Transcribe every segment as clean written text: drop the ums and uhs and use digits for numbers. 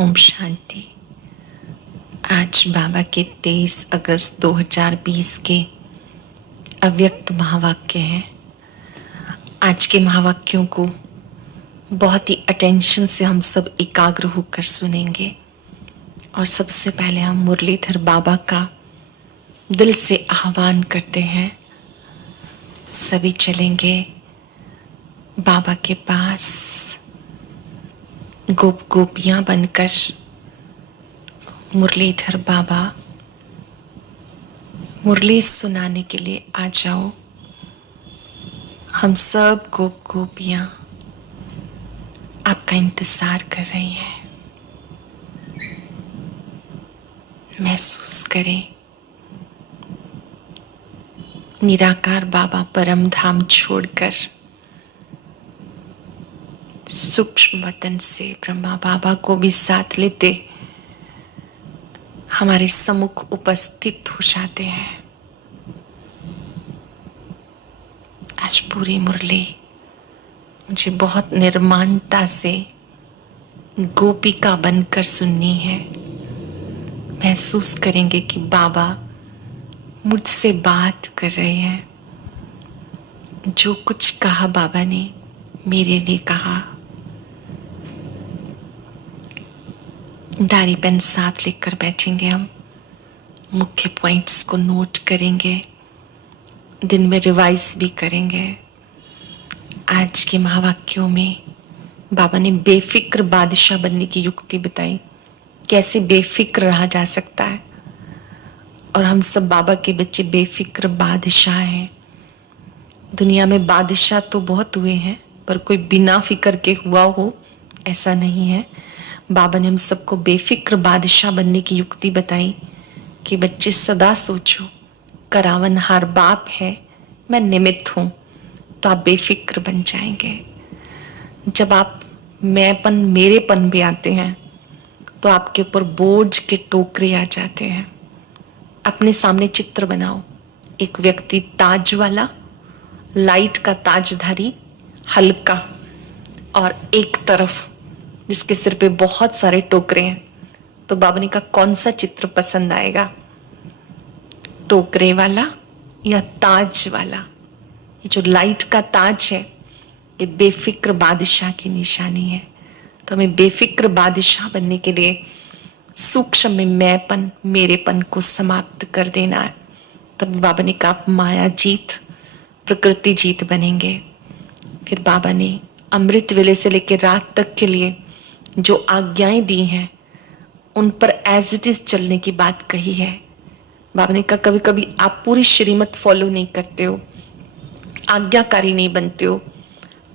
ओम शांति। आज बाबा के 23 अगस्त 2020 के अव्यक्त महावाक्य हैं। आज के महावाक्यों को बहुत ही अटेंशन से हम सब एकाग्र होकर सुनेंगे और सबसे पहले हम मुरलीधर बाबा का दिल से आह्वान करते हैं। सभी चलेंगे बाबा के पास गोप गोपियां बनकर। मुरलीधर बाबा मुरली सुनाने के लिए आ जाओ। हम सब गोप गोपियां आपका इंतजार कर रही हैं। महसूस करें निराकार बाबा परम धाम छोड़कर सूक्ष्म वतन से ब्रह्मा बाबा को भी साथ लेते हमारे सम्मुख उपस्थित हो जाते हैं। आज पूरी मुरली मुझे बहुत निर्माणता से गोपिका बनकर सुननी है। महसूस करेंगे कि बाबा मुझसे बात कर रहे हैं। जो कुछ कहा बाबा ने मेरे लिए कहा। डायरी पेन साथ लेकर बैठेंगे। हम मुख्य पॉइंट्स को नोट करेंगे, दिन में रिवाइज भी करेंगे। आज के महावाक्यों में बाबा ने बेफिक्र बादशाह बनने की युक्ति बताई। कैसे बेफिक्र रहा जा सकता है। और हम सब बाबा के बच्चे बेफिक्र बादशाह हैं। दुनिया में बादशाह तो बहुत हुए हैं, पर कोई बिना फिक्र के हुआ हो ऐसा नहीं है। बाबा ने हम सबको बेफिक्र बादशाह बनने की युक्ति बताई कि बच्चे सदा सोचो करावनहार बाप है, मैं निमित्त हूं, तो आप बेफिक्र बन जाएंगे। जब आप मैंपन मेरेपन भी आते हैं तो आपके ऊपर बोझ के टोकरे आ जाते हैं। अपने सामने चित्र बनाओ। एक व्यक्ति ताज वाला, लाइट का ताजधारी, हल्का, और एक तरफ जिसके सिर पे बहुत सारे टोकरे हैं। तो बाबा ने कहा कौन सा चित्र पसंद आएगा, टोकरे वाला या ताज वाला। ये जो लाइट का ताज है ये बेफिक्र बादशाह की निशानी है। तो हमें बेफिक्र बादशाह बनने के लिए सूक्ष्म में मैंपन मेरेपन को समाप्त कर देना है। तब बाबा ने कहा आप माया जीत प्रकृति जीत बनेंगे। फिर बाबा ने अमृत वेले से लेकर रात तक के लिए जो आज्ञाएं दी हैं उन पर एज इट इज चलने की बात कही है। बाबा ने कहा कभी कभी आप पूरी श्रीमत फॉलो नहीं करते हो, आज्ञाकारी नहीं बनते हो।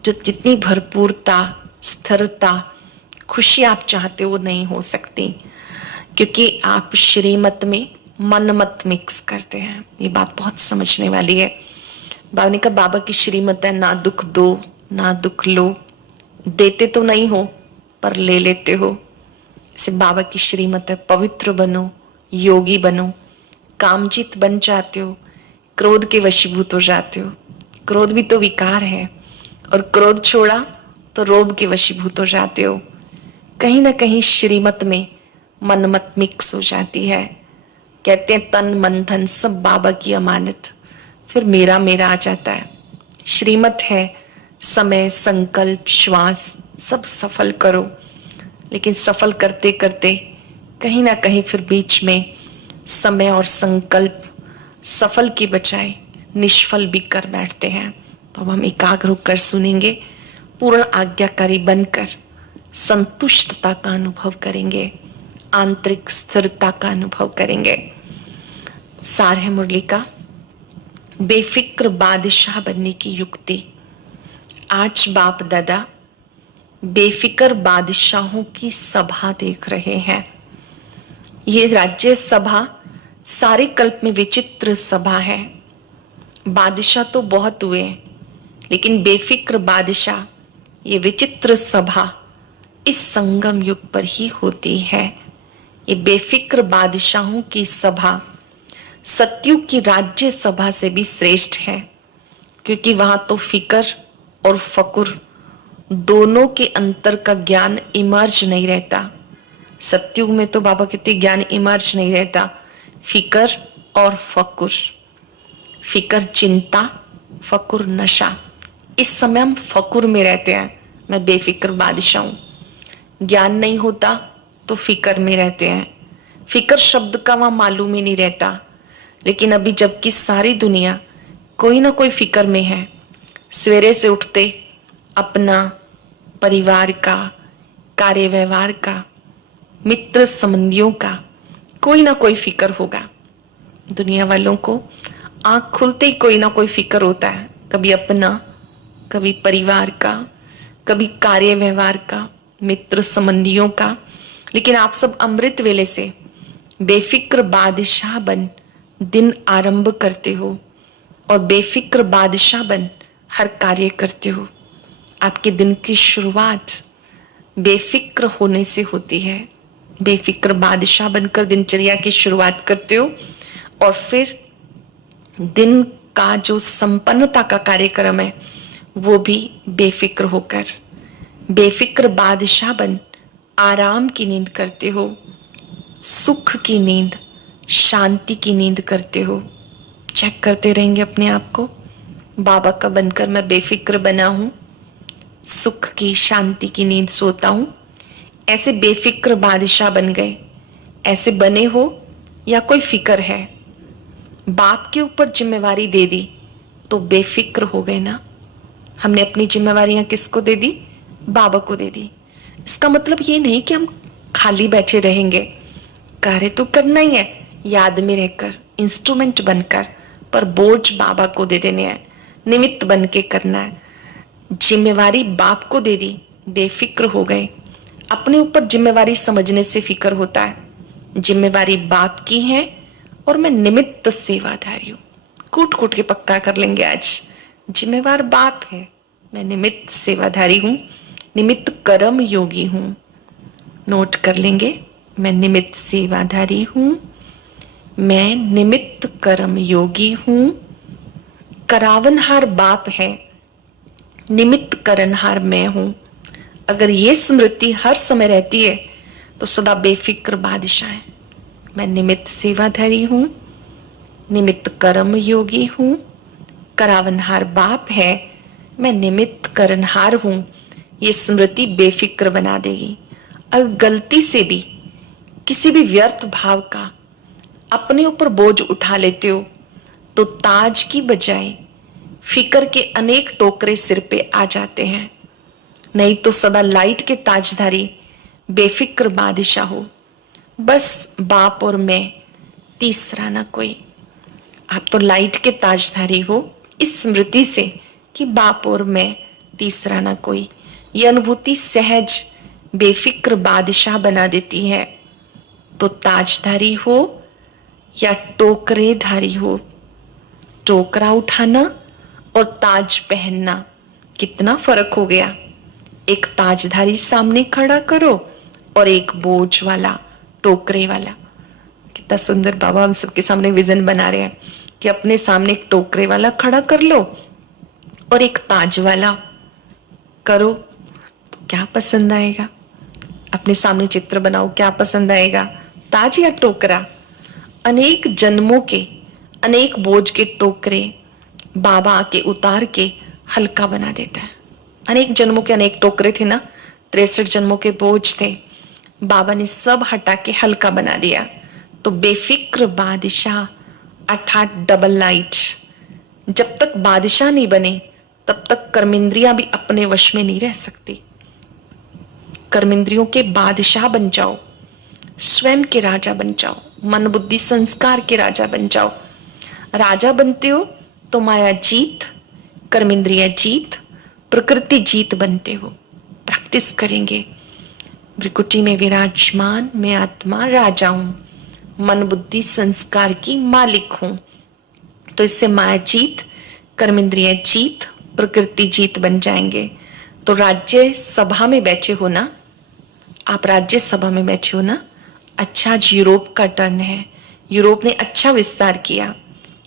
जो जितनी भरपूरता, स्थिरता, खुशी आप चाहते हो वो नहीं हो सकती, क्योंकि आप श्रीमत में मन मत मिक्स करते हैं। ये बात बहुत समझने वाली है। बाबा ने कहा बाबा की श्रीमत है ना दुख दो ना दुख लो। देते तो नहीं हो पर ले लेते हो। इसे बाबा की श्रीमत है पवित्र बनो, योगी बनो। कामजित बन जाते हो, क्रोध के वशीभूत हो जाते हो। क्रोध भी तो विकार है, और क्रोध छोड़ा तो रोब के वशीभूत हो जाते हो। कहीं ना कहीं श्रीमत में मनमत मिक्स हो जाती है। कहते हैं तन मन धन सब बाबा की अमानत। फिर मेरा मेरा आ जाता है। श्रीमत है समय, संकल्प, श्वास सब सफल करो, लेकिन सफल करते करते कहीं ना कहीं फिर बीच में समय और संकल्प सफल की बजाय निष्फल भी कर बैठते हैं। तो अब हम एकाग्र होकर सुनेंगे, पूर्ण आज्ञाकारी बनकर संतुष्टता का अनुभव करेंगे, आंतरिक स्थिरता का अनुभव करेंगे। सार है मुरली का बेफिक्र बादशाह बनने की युक्ति। आज बाप दादा बेफिक्र बादशाहों की सभा देख रहे हैं। ये राज्य सभा सारे कल्प में विचित्र सभा है। बादशाह तो बहुत हुए हैं, लेकिन बेफिक्र बादशाह ये विचित्र सभा इस संगम युग पर ही होती है। ये बेफिक्र बादशाहों की सभा सतयुग की राज्य सभा से भी श्रेष्ठ है, क्योंकि वहां तो फिक्र और फकुर दोनों के अंतर का ज्ञान इमर्ज नहीं रहता। सत्युग में तो बाबा कहते ज्ञान इमर्ज नहीं रहता, फिकर और फकुर। फिकर चिंता, फकुर नशा। इस समय हम फकुर में रहते हैं, मैं बेफिक्र बादशाह हूं। ज्ञान नहीं होता तो फिकर में रहते हैं। फिकर शब्द का वहां मालूम ही नहीं रहता। लेकिन अभी जबकि सारी दुनिया कोई ना कोई फिकर में है, सवेरे से उठते अपना, परिवार का, कार्य व्यवहार का, मित्र संबंधियों का कोई ना कोई फिकर होगा। दुनिया वालों को आंख खुलते ही कोई ना कोई फिकर होता है, कभी अपना, कभी परिवार का, कभी कार्य व्यवहार का, मित्र संबंधियों का। लेकिन आप सब अमृत वेले से बेफिक्र बादशाह बन दिन आरंभ करते हो और बेफिक्र बादशाह बन हर कार्य करते हो। आपके दिन की शुरुआत बेफिक्र होने से होती है। बेफिक्र बादशाह बनकर दिनचर्या की शुरुआत करते हो और फिर दिन का जो संपन्नता का कार्यक्रम है वो भी बेफिक्र होकर, बेफिक्र बादशाह बन आराम की नींद करते हो, सुख की नींद, शांति की नींद करते हो। चेक करते रहेंगे अपने आप को, बाबा का बनकर मैं बेफिक्र बना हूं, सुख की शांति की नींद सोता हूं। ऐसे बेफिक्र बादशाह बन गए, ऐसे बने हो या कोई फिक्र है? बाप के ऊपर जिम्मेवारी दे दी तो बेफिक्र हो गए ना। हमने अपनी जिम्मेवारियां किसको दे दी? बाबा को दे दी। इसका मतलब ये नहीं कि हम खाली बैठे रहेंगे, कार्य तो करना ही है, याद में रहकर, इंस्ट्रूमेंट बनकर, पर बोझ बाबा को दे देने हैं, निमित्त बन के करना है। जिम्मेवारी बाप को दे दी, बेफिक्र हो गए। अपने ऊपर जिम्मेवारी समझने से फिक्र होता है। जिम्मेवारी बाप की है और मैं निमित्त सेवाधारी हूं। कूट कूट के पक्का कर लेंगे आज, जिम्मेवार बाप है, मैं निमित्त सेवाधारी हूं, निमित्त कर्म योगी हूं। नोट कर लेंगे, मैं निमित्त सेवाधारी हूं, मैं निमित्त कर्म योगी हूं। करावनहार बाप है, निमित्त करनहार मैं हूं। अगर ये स्मृति हर समय रहती है तो सदा बेफिक्र बादशाह है। मैं निमित्त सेवाधारी हूं, निमित्त कर्म योगी हूं, करावनहार बाप है, मैं निमित्त करनहार हूं। ये स्मृति बेफिक्र बना देगी। अगर गलती से भी किसी भी व्यर्थ भाव का अपने ऊपर बोझ उठा लेते हो तो ताज की बजाय फिक्र के अनेक टोकरे सिर पे आ जाते हैं। नहीं तो सदा लाइट के ताजधारी बेफिक्र बादशाह हो, बस बाप और मैं, तीसरा ना कोई। आप तो लाइट के ताजधारी हो इस स्मृति से कि बाप और मैं, तीसरा ना कोई। ये अनुभूति सहज बेफिक्र बादशाह बना देती है। तो ताजधारी हो या टोकरेधारी हो, टोकरा उठाना और ताज पहनना कितना फर्क हो गया। एक ताजधारी सामने खड़ा करो और एक बोझ वाला, टोकरे वाला। कितना सुंदर बाबा हम सबके सामने विजन बना रहे हैं कि अपने सामने एक टोकरे वाला खड़ा कर लो और एक ताज वाला करो तो क्या पसंद आएगा? अपने सामने चित्र बनाओ, क्या पसंद आएगा, ताज या टोकरा? अनेक जन्मों के अनेक बोझ के टोकरे बाबा आके उतार के हल्का बना देता है। अनेक जन्मों के अनेक टोकरे थे ना, 63 जन्मों के बोझ थे, बाबा ने सब हटा के हल्का बना दिया। तो बेफिक्र बादशाह अर्थात डबल लाइट। जब तक बादशाह नहीं बने तब तक कर्मेंद्रियां भी अपने वश में नहीं रह सकती। कर्मेंद्रियों के बादशाह बन जाओ, स्वयं के राजा बन जाओ, मन बुद्धि संस्कार के राजा बन जाओ। राजा बनते हो तो माया जीत, कर्मेंद्रिया जीत, प्रकृति जीत बनते हो। प्रैक्टिस करेंगे। भृकुटी में विराजमान मैं आत्मा राजा हूं, मन बुद्धि संस्कार की मालिक हूं। तो इससे माया जीत, कर्मेंद्रिया जीत, प्रकृति जीत बन जाएंगे। तो राज्य सभा में बैठे हो ना, आप राज्य सभा में बैठे हो ना। अच्छा, आज यूरोप का टर्न है। यूरोप ने अच्छा विस्तार किया।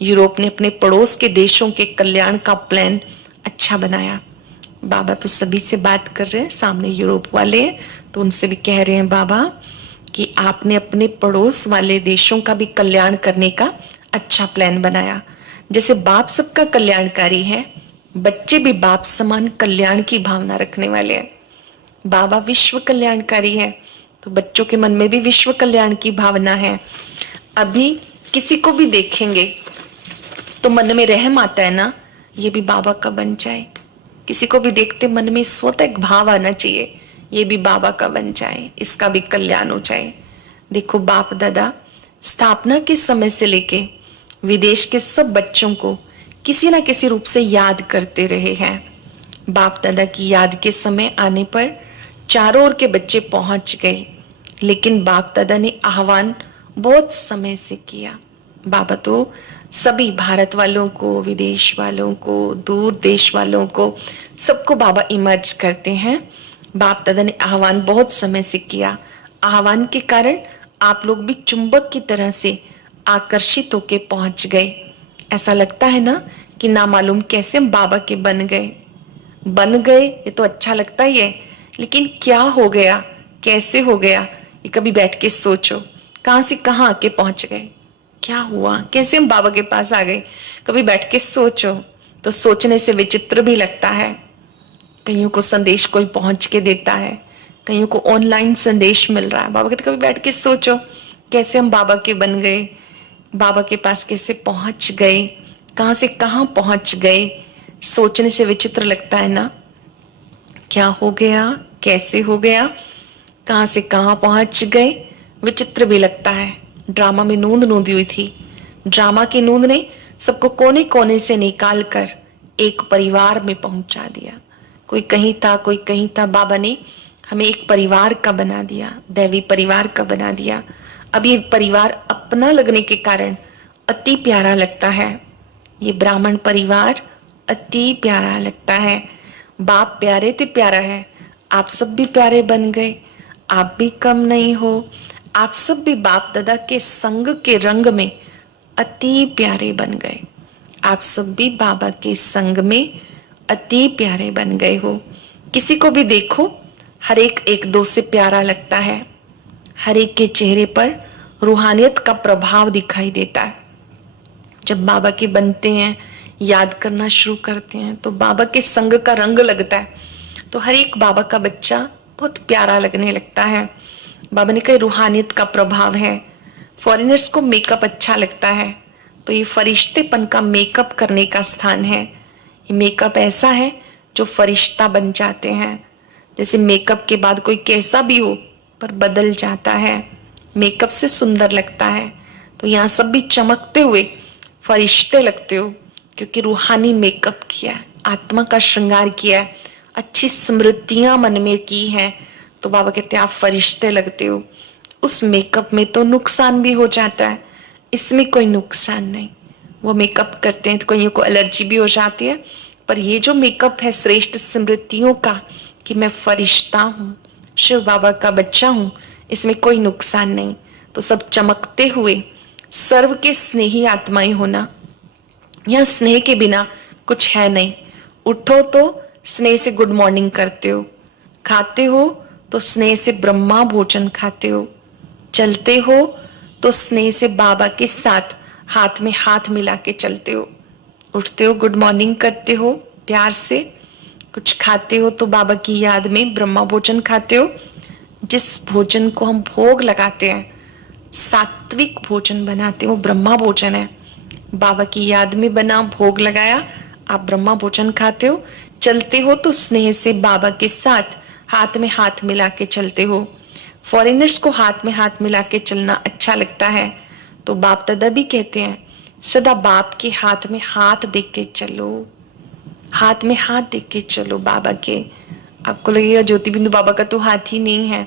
यूरोप ने अपने पड़ोस के देशों के कल्याण का प्लान अच्छा बनाया। बाबा तो सभी से बात कर रहे हैं, सामने यूरोप वाले हैं तो उनसे भी कह रहे हैं बाबा कि आपने अपने पड़ोस वाले देशों का भी कल्याण करने का अच्छा प्लान बनाया। जैसे बाप सबका कल्याणकारी है, बच्चे भी बाप समान कल्याण की भावना रखने वाले हैं। बाबा विश्व कल्याणकारी है, तो बच्चों के मन में भी विश्व कल्याण की भावना है। अभी किसी को भी देखेंगे तो मन में रहम आता है ना, ये भी बाबा का बन जाए। किसी को भी देखते मन में स्वतः एक भाव आना चाहिए, ये भी बाबा का बन जाए, इसका भी कल्याण हो जाए। देखो बाप दादा स्थापना के समय से लेके विदेश के सब बच्चों को किसी ना किसी रूप से याद करते रहे हैं। बाप दादा की याद के समय आने पर चारों ओर के बच्चे पहुंच गए, लेकिन बाप दादा ने आह्वान बहुत समय से किया। बाबा तो सभी भारत वालों को, विदेश वालों को, दूर देश वालों को, सबको बाबा इमर्ज करते हैं। बाप दादा ने आह्वान बहुत समय से किया। आह्वान के कारण आप लोग भी चुंबक की तरह से आकर्षित होके पहुंच गए। ऐसा लगता है ना कि ना मालूम कैसे हम बाबा के बन गए। ये तो अच्छा लगता ही है, लेकिन क्या हो गया, कैसे हो गया, ये कभी बैठ के सोचो। कहां से कहां आके पहुंच गए, क्या हुआ, कैसे हम बाबा के पास आ गए, कभी बैठ के सोचो। तो सोचने से विचित्र भी लगता है। कईयों को संदेश कोई पहुंच के देता है, कईयों को ऑनलाइन संदेश मिल रहा है। बाबा कहते कभी बैठ के सोचो कैसे हम बाबा के बन गए, बाबा के पास कैसे पहुंच गए, कहां से कहां पहुंच गए। सोचने से विचित्र लगता है ना, क्या हो गया, कैसे हो गया, कहां से कहां पहुंच गए, विचित्र भी लगता है। ड्रामा में नूंद हुई थी। ड्रामा की नूंद ने सबको कोने कोने से निकाल कर एक परिवार में पहुंचा दिया। कोई कहीं था, कोई कहीं था। बाबा ने हमें एक परिवार का बना दिया, दैवी परिवार का बना दिया। अब ये परिवार अपना लगने के कारण अति प्यारा लगता है। ये ब्राह्मण परिवार अति प्यारा लगता है। बाप प्यारे थे, प्यारा है। आप सब भी प्यारे बन गए, आप भी कम नहीं हो। आप सब भी बाप दादा के संग के रंग में अति प्यारे बन गए। आप सब भी बाबा के संग में अति प्यारे बन गए हो। किसी को भी देखो, हर एक दो से प्यारा लगता है। हर एक के चेहरे पर रूहानियत का प्रभाव दिखाई देता है। जब बाबा के बनते हैं, याद करना शुरू करते हैं, तो बाबा के संग का रंग लगता है, तो हर एक बाबा का बच्चा बहुत प्यारा लगने लगता है। बाबा ने कहा रूहानियत का प्रभाव है। फॉरेनर्स को मेकअप अच्छा लगता है, तो ये फरिश्तेपन का मेकअप करने का स्थान है। ये मेकअप ऐसा है जो फरिश्ता बन जाते हैं। जैसे मेकअप के बाद कोई कैसा भी हो पर बदल जाता है, मेकअप से सुंदर लगता है। तो यहाँ सब भी चमकते हुए फरिश्ते लगते हो, क्योंकि रूहानी मेकअप किया है, आत्मा का श्रृंगार किया है, अच्छी स्मृतियां मन में की हैं। तो बाबा कहते हैं आप फरिश्ते लगते हो। उस मेकअप में तो नुकसान भी हो जाता है, इसमें कोई नुकसान नहीं। वो मेकअप करते हैं तो कईयों को एलर्जी भी हो जाती है, पर ये जो मेकअप है श्रेष्ठ स्मृतियों का, कि मैं फरिश्ता हूँ, शिव बाबा का बच्चा हूँ, इसमें कोई नुकसान नहीं। तो सब चमकते हुए सर्व के स्नेही आत्माएं होना। यहाँ स्नेह के बिना कुछ है नहीं। उठो तो स्नेह से गुड मॉर्निंग करते हो, खाते हो तो स्नेह से ब्रह्मा भोजन खाते हो, चलते हो तो स्नेह से बाबा के साथ हाथ में हाथ मिला के चलते हो, उठते हो गुड मॉर्निंग करते हो प्यार से, कुछ खाते हो तो बाबा की याद में ब्रह्मा भोजन खाते हो। जिस भोजन को हम भोग लगाते हैं, सात्विक भोजन बनाते हो, ब्रह्मा भोजन है। बाबा की याद में बना, भोग लगाया, आप ब्रह्मा भोजन खाते हो। चलते हो तो स्नेह से बाबा के साथ हाथ में हाथ मिला के चलते हो। फॉरेनर्स को हाथ में हाथ मिला के चलना अच्छा लगता है, तो बाप दादा भी कहते हैं सदा बाप के हाथ में हाथ देख के चलो, हाथ में हाथ देख के चलो बाबा के। आपको लगेगा ज्योति बिंदु बाबा का तो हाथ ही नहीं है,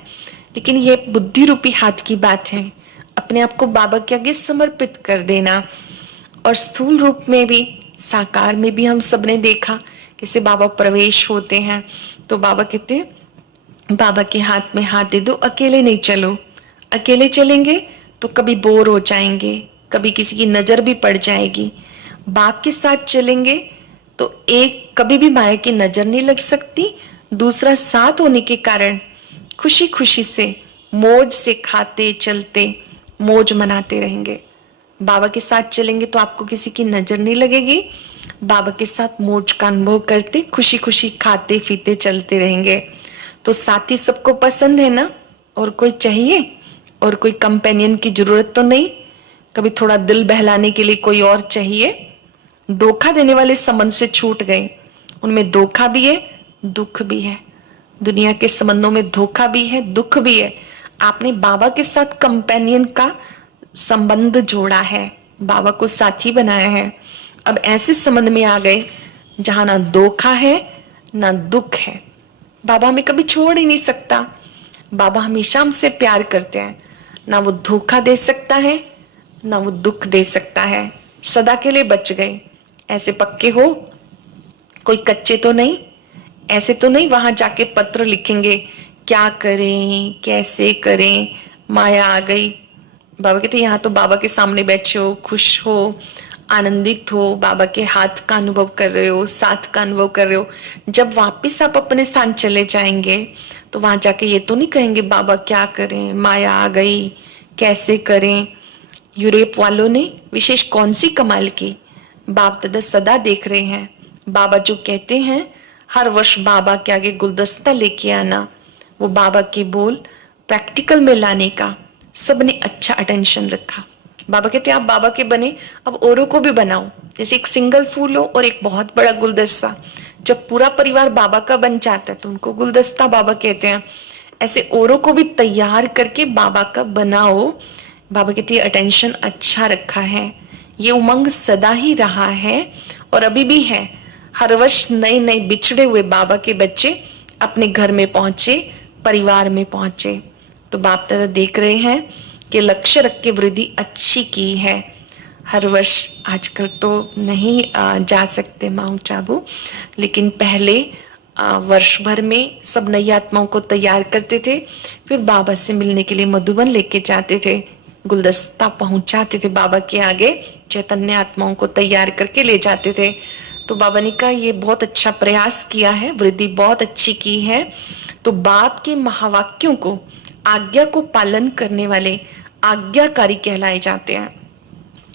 लेकिन ये बुद्धि रूपी हाथ की बात है। अपने आप को बाबा के आगे समर्पित कर देना। और स्थूल रूप में भी, साकार में भी हम सबने देखा कैसे बाबा प्रवेश होते हैं, तो बाबा कहते हैं बाबा के हाथ में हाथ दे दो, अकेले नहीं चलो। अकेले चलेंगे तो कभी बोर हो जाएंगे, कभी किसी की नजर भी पड़ जाएगी। बाप के साथ चलेंगे तो एक कभी भी माया की नजर नहीं लग सकती, दूसरा साथ होने के कारण खुशी खुशी से मौज से खाते चलते मौज मनाते रहेंगे। बाबा के साथ चलेंगे तो आपको किसी की नजर नहीं लगेगी। बाबा के साथ मौज का अनुभव करते खुशी खुशी खाते पीते चलते रहेंगे। तो साथी सबको पसंद है ना? और कोई चाहिए? और कोई कंपेनियन की जरूरत तो नहीं? कभी थोड़ा दिल बहलाने के लिए कोई और चाहिए? धोखा देने वाले संबंध से छूट गए। उनमें धोखा भी है, दुख भी है। दुनिया के संबंधों में धोखा भी है, दुख भी है। आपने बाबा के साथ कंपेनियन का संबंध जोड़ा है, बाबा को साथी बनाया है। अब ऐसे संबंध में आ गए जहां ना धोखा है ना दुख है। बाबा हमें कभी छोड़ ही नहीं सकता। बाबा हमेशा हमसे प्यार करते हैं। ना वो धोखा दे सकता है ना वो दुख दे सकता है। सदा के लिए बच गए। ऐसे पक्के हो, कोई कच्चे तो नहीं। ऐसे तो नहीं वहां जाके पत्र लिखेंगे क्या करें कैसे करें, माया आ गई। बाबा कहते यहाँ तो बाबा के सामने बैठे हो, खुश हो, आनंदित हो, बाबा के हाथ का अनुभव कर रहे हो, साथ का अनुभव कर रहे हो। जब वापस आप अपने स्थान चले जाएंगे तो वहां जाके ये तो नहीं कहेंगे बाबा क्या करें, माया आ गई, कैसे करें। यूरोप वालों ने विशेष कौन सी कमाल की? बाप दादा सदा देख रहे हैं। बाबा जो कहते हैं हर वर्ष बाबा के आगे गुलदस्ता लेके आना, वो बाबा के बोल प्रैक्टिकल में लाने का सबने अच्छा अटेंशन रखा। बाबा कहते आप बाबा के बने, अब औरों को भी बनाओ। जैसे एक सिंगल फूल हो और एक बहुत बड़ा गुलदस्ता, जब पूरा परिवार बाबा का बन जाता है तो उनको गुलदस्ता बाबा कहते हैं। ऐसे औरों को भी तैयार करके बाबा का बनाओ। बाबा कहते अटेंशन अच्छा रखा है। ये उमंग सदा ही रहा है और अभी भी है। हर वर्ष नए नए बिछड़े हुए बाबा के बच्चे अपने घर में पहुंचे, परिवार में पहुंचे। तो बाप दादा देख रहे हैं कि लक्ष्य रख के वृद्धि अच्छी की है। हर वर्ष आजकल तो नहीं जा सकते माउंट आबू, लेकिन पहले वर्ष भर में सब नई आत्माओं को तैयार करते थे, फिर बाबा से मिलने के लिए मधुबन लेके जाते थे, गुलदस्ता पहुंचाते थे बाबा के आगे, चैतन्य आत्माओं को तैयार करके ले जाते थे। तो बाबा ने कहा ये बहुत अच्छा प्रयास किया है, वृद्धि बहुत अच्छी की है। तो बाप के महावाक्यों को, आज्ञा को पालन करने वाले आज्ञाकारी कहलाए जाते हैं।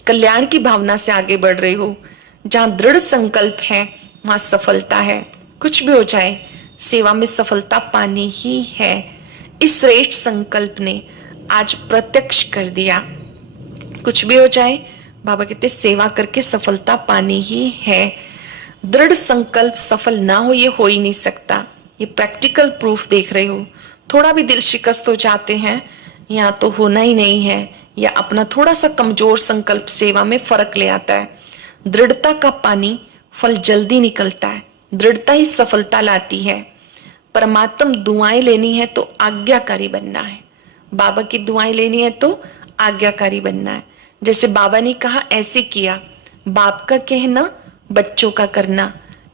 कल्याण की भावना से आगे बढ़ रहे हो, जहां दृढ़ संकल्प है वहां सफलता है। कुछ भी हो जाए सेवा में सफलता पानी ही है। इस श्रेष्ठ संकल्प ने आज प्रत्यक्ष कर दिया। कुछ भी हो जाए बाबा कहते सेवा करके सफलता पानी ही है। दृढ़ संकल्प सफल ना हो ये हो ही नहीं सकता। ये प्रैक्टिकल प्रूफ देख रहे हो। थोड़ा भी दिल शिकस्त हो जाते हैं या तो होना ही नहीं है, या अपना थोड़ा सा कमजोर संकल्प सेवा में फर्क ले आता है। दृढ़ता का पानी फल जल्दी निकलता है। दृढ़ता ही सफलता लाती है। परमात्म दुआएं लेनी है तो आज्ञाकारी बनना है। बाबा की दुआएं लेनी है तो आज्ञाकारी बनना है। जैसे बाबा ने कहा ऐसे किया, बाप का कहना बच्चों का करना,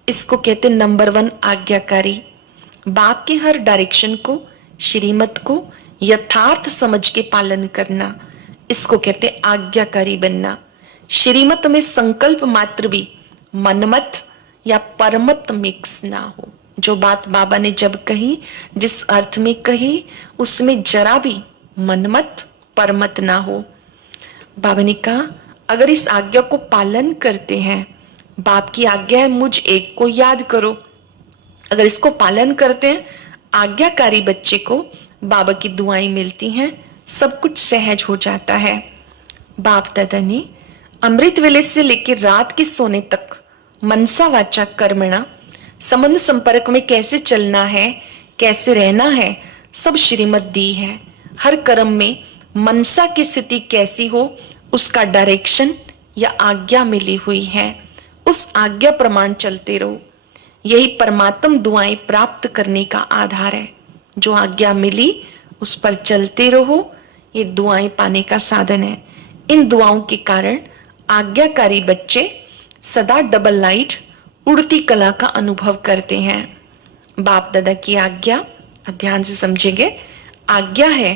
इसको कहते नंबर 1 आज्ञाकारी। बाप के हर डायरेक्शन को, श्रीमत को यथार्थ समझ के पालन करना, इसको कहते आज्ञाकारी बनना। श्रीमत में संकल्प मात्र भी मनमत या परमत मिक्स ना हो। जो बात बाबा ने जब कही, जिस अर्थ में कही, उसमें जरा भी मनमत परमत ना हो। बाबा ने कहा अगर इस आज्ञा को पालन करते हैं, बाप की आज्ञा है मुझ एक को याद करो, अगर इसको पालन करते हैं, आज्ञाकारी बच्चे को बाबा की दुआएं मिलती हैं, सब कुछ सहज हो जाता है। बाप दादा ने अमृत वेले से लेकर रात के सोने तक मनसा वाचा कर्मणा, संबंध संपर्क में कैसे चलना है, कैसे रहना है, सब श्रीमत दी है। हर कर्म में मनसा की स्थिति कैसी हो उसका डायरेक्शन या आज्ञा मिली हुई है। उस आज्ञा प्रमाण चलते रहो। यही परमात्म दुआएं प्राप्त करने का आधार है। जो आज्ञा मिली उस पर चलते रहो, ये दुआएं पाने का साधन है। इन दुआओं के कारण आज्ञाकारी बच्चे सदा डबल लाइट, उड़ती कला का अनुभव करते हैं। बाप दादा की आज्ञा ध्यान से समझेंगे। आज्ञा है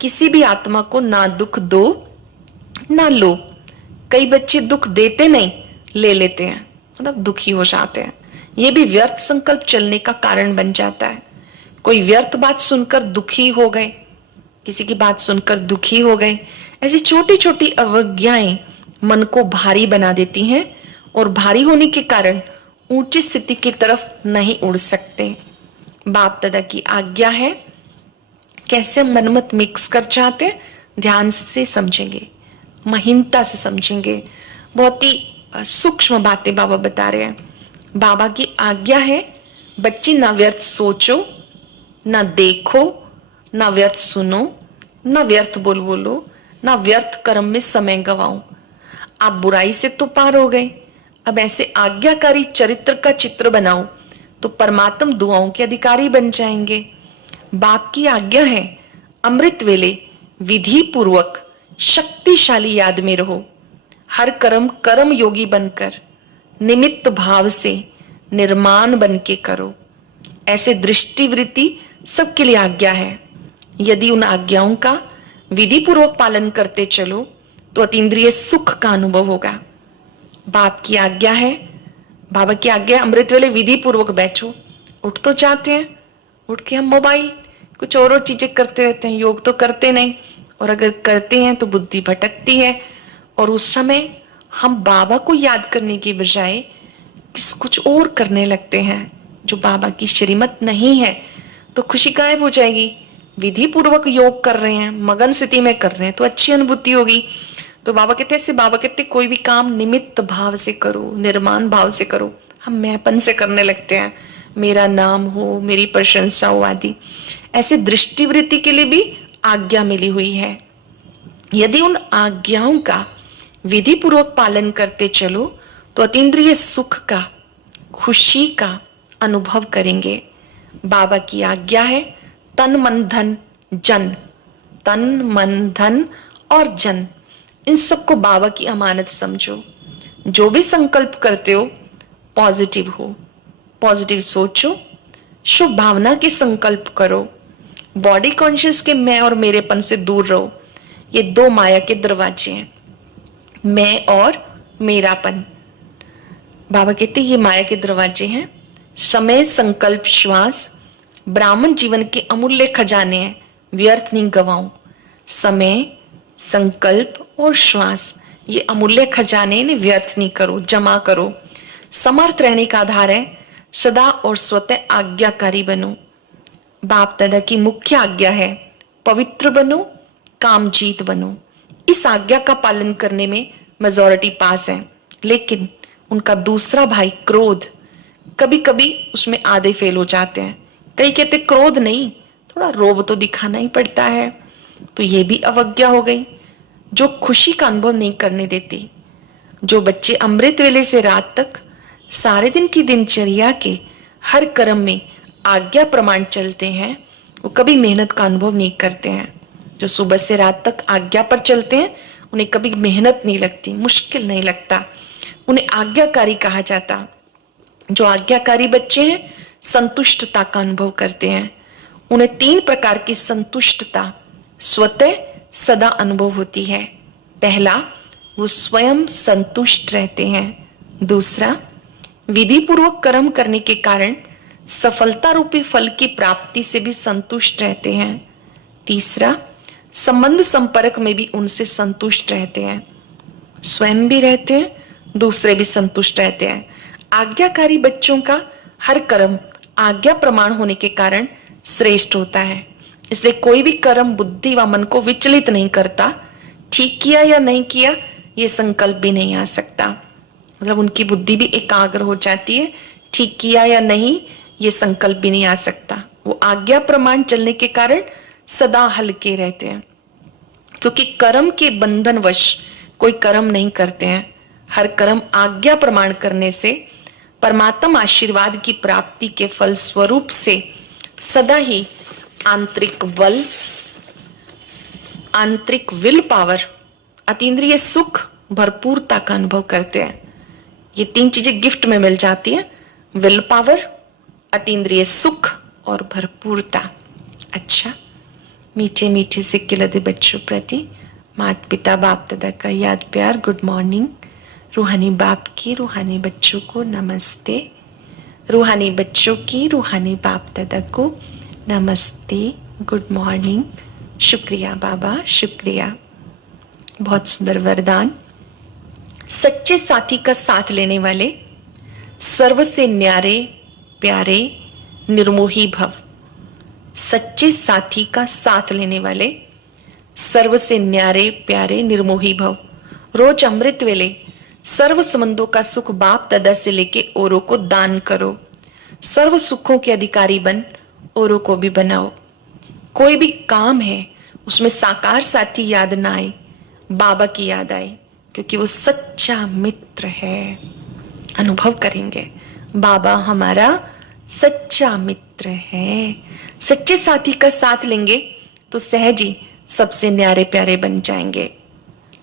किसी भी आत्मा को ना दुख दो ना लो। कई बच्चे दुख देते नहीं, ले लेते हैं, मतलब दुखी हो जाते हैं। ये भी व्यर्थ संकल्प चलने का कारण बन जाता है। कोई व्यर्थ बात सुनकर दुखी हो गए, किसी की बात सुनकर दुखी हो गए। ऐसी छोटी छोटी अवज्ञाएं मन को भारी बना देती हैं और भारी होने के कारण ऊंची स्थिति की तरफ नहीं उड़ सकते। बाप दादा की आज्ञा है, कैसे मनमत मिक्स कर चाहते हैं, ध्यान से समझेंगे, महीनता से समझेंगे। बहुत ही सूक्ष्म बातें बाबा बता रहे हैं। बाबा की आज्ञा है, बच्चे ना व्यर्थ सोचो, ना देखो, ना व्यर्थ सुनो, ना व्यर्थ बोलो, ना व्यर्थ कर्म में समय गवाओ। आप बुराई से तो पार हो गए, अब ऐसे आज्ञाकारी चरित्र का चित्र बनाओ तो परमात्म दुआओं के अधिकारी बन जाएंगे। बाप की आज्ञा है, अमृत वेले विधि पूर्वक शक्तिशाली याद में रहो। हर कर्म योगी बनकर निमित्त भाव से निर्माण बन के करो। ऐसे दृष्टिवृत्ति सबके लिए आज्ञा है। यदि उन आज्ञाओं का विधि पूर्वक पालन करते चलो तो अतीन्द्रिय सुख का अनुभव होगा। बाप की आज्ञा है, बाबा की आज्ञा, अमृत वेले विधि पूर्वक बैठो। उठ तो जाते हैं, उठ के हम मोबाइल कुछ और चीजें करते रहते हैं, योग तो करते नहीं, और अगर करते हैं तो बुद्धि भटकती है और उस समय हम बाबा को याद करने की बजाय कुछ और करने लगते हैं जो बाबा की श्रीमत नहीं है, तो खुशी गायब हो जाएगी। विधि पूर्वक योग कर रहे हैं, मगन स्थिति में कर रहे हैं तो अच्छी अनुभूति होगी। तो बाबा कहते हैं, बाबा कहते कोई भी काम निमित्त भाव से करो, निर्माण भाव से करो। हम मैंपन से करने लगते हैं, मेरा नाम हो, मेरी प्रशंसा हो आदि। ऐसे दृष्टिवृत्ति के लिए भी आज्ञा मिली हुई है। यदि उन आज्ञाओं का विधि पूर्वक पालन करते चलो तो अतीन्द्रिय सुख का, खुशी का अनुभव करेंगे। बाबा की आज्ञा है, तन मन धन जन, तन मन धन और जन, इन सबको बाबा की अमानत समझो। जो भी संकल्प करते हो पॉजिटिव हो, पॉजिटिव सोचो, शुभ भावना के संकल्प करो। बॉडी कॉन्शियस के मैं और मेरेपन से दूर रहो। ये दो माया के दरवाजे हैं, मैं और मेरापन। बाबा कहते ये माया के दरवाजे हैं। समय, संकल्प, श्वास ब्राह्मण जीवन के अमूल्य खजाने हैं, व्यर्थ नहीं गवाओ। समय, संकल्प और श्वास, ये अमूल्य खजाने ने व्यर्थ नहीं करो, जमा करो। समर्थ रहने का आधार है, सदा और स्वतः आज्ञाकारी बनो। बाप दादा की मुख्य आज्ञा है, पवित्र बनो, कामजीत बनो। इस आज्ञा का पालन करने में मेजॉरिटी पास है, लेकिन उनका दूसरा भाई क्रोध, कभी कभी उसमें आधे फेल हो जाते हैं। कई कहते क्रोध नहीं, थोड़ा रोब तो दिखाना ही पड़ता है, तो ये भी अवज्ञा हो गई जो खुशी का अनुभव नहीं करने देती। जो बच्चे अमृत वेले से रात तक सारे दिन की दिनचर्या के हर कर्म में आज्ञा प्रमाण चलते हैं, वो कभी मेहनत का अनुभव नहीं करते हैं। जो सुबह से रात तक आज्ञा पर चलते हैं उन्हें कभी मेहनत नहीं लगती, मुश्किल नहीं लगता, उन्हें आज्ञाकारी कहा जाता। जो आज्ञाकारी बच्चे हैं संतुष्टता का अनुभव करते हैं। उन्हें 3 प्रकार की संतुष्टता स्वतः सदा अनुभव होती है। पहला, वो स्वयं संतुष्ट रहते हैं। दूसरा, विधि पूर्वक कर्म करने के कारण सफलता रूपी फल की प्राप्ति से भी संतुष्ट रहते हैं। तीसरा, संबंध संपर्क में भी उनसे संतुष्ट रहते हैं, स्वयं भी रहते हैं, दूसरे भी संतुष्ट रहते हैं। आज्ञाकारी बच्चों का हर कर्म आज्ञा प्रमाण होने के कारण श्रेष्ठ होता है, इसलिए कोई भी कर्म बुद्धि व मन को विचलित नहीं करता। ठीक किया या नहीं किया ये संकल्प भी नहीं आ सकता, मतलब उनकी बुद्धि भी एकाग्र हो जाती है। ठीक किया या नहीं ये संकल्प भी नहीं आ सकता। वो आज्ञा प्रमाण चलने के कारण सदा हल्के रहते हैं, क्योंकि कर्म के बंधनवश कोई कर्म नहीं करते हैं। हर कर्म आज्ञा प्रमाण करने से परमात्मा आशीर्वाद की प्राप्ति के फल स्वरूप से सदा ही आंतरिक बल, आंतरिक विल पावर, अतीन्द्रिय सुख, भरपूरता का अनुभव करते हैं। ये 3 चीजें गिफ्ट में मिल जाती है, विल पावर, अतीन्द्रिय सुख और भरपूरता। अच्छा, मीठे मीठे सिक्के लदे बच्चों प्रति माता पिता बाप दादा का याद प्यार, गुड मॉर्निंग। रूहानी बाप की रूहानी बच्चों को नमस्ते, रूहानी बच्चों की रूहानी बाप दादा को नमस्ते, गुड मॉर्निंग, शुक्रिया बाबा, शुक्रिया। बहुत सुंदर वरदान। सच्चे साथी का साथ लेने वाले सर्व से न्यारे प्यारे निर्मोही भव। सच्चे साथी का साथ लेने वाले सर्व से न्यारे प्यारे निर्मोही भव। रोज अमृत वेले सर्व संबंधों का सुख बाप दादा से लेके औरों को दान करो। सर्व सुखों के अधिकारी बन औरों को भी बनाओ। कोई भी काम है उसमें साकार साथी याद ना आए, बाबा की याद आए, क्योंकि वो सच्चा मित्र है। अनुभव करेंगे बाबा हमारा सच्चा मित्र है। सच्चे साथी का साथ लेंगे तो सहज ही सबसे न्यारे प्यारे बन जाएंगे।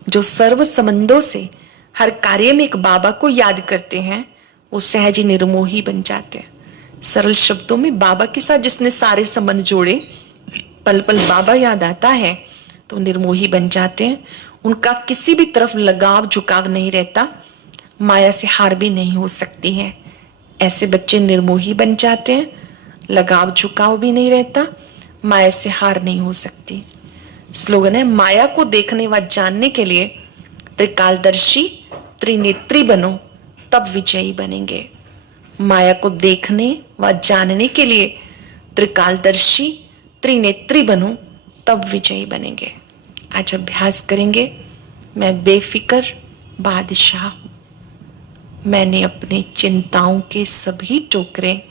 जो सर्व संबंधों से हर कार्य में एक बाबा को याद करते हैं वो सहज ही निर्मोही बन जाते हैं। सरल शब्दों में बाबा के साथ जिसने सारे संबंध जोड़े, पल पल बाबा याद आता है तो निर्मोही बन जाते हैं। उनका किसी भी तरफ लगाव झुकाव नहीं रहता, माया से हार भी नहीं हो सकती है। ऐसे बच्चे निर्मोही बन जाते हैं, लगाव झुकाव भी नहीं रहता, माया से हार नहीं हो सकती। स्लोगन है, माया को देखने व जानने के लिए त्रिकालदर्शी त्रिनेत्री बनो, तब विजयी बनेंगे। माया को देखने व जानने के लिए त्रिकालदर्शी त्रिनेत्री बनो, तब विजयी बनेंगे। आज अभ्यास करेंगे, मैं बेफिक्र बादशाह हूं। मैंने अपने चिंताओं के सभी टोकरे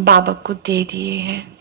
बाबा को दे दिए हैं।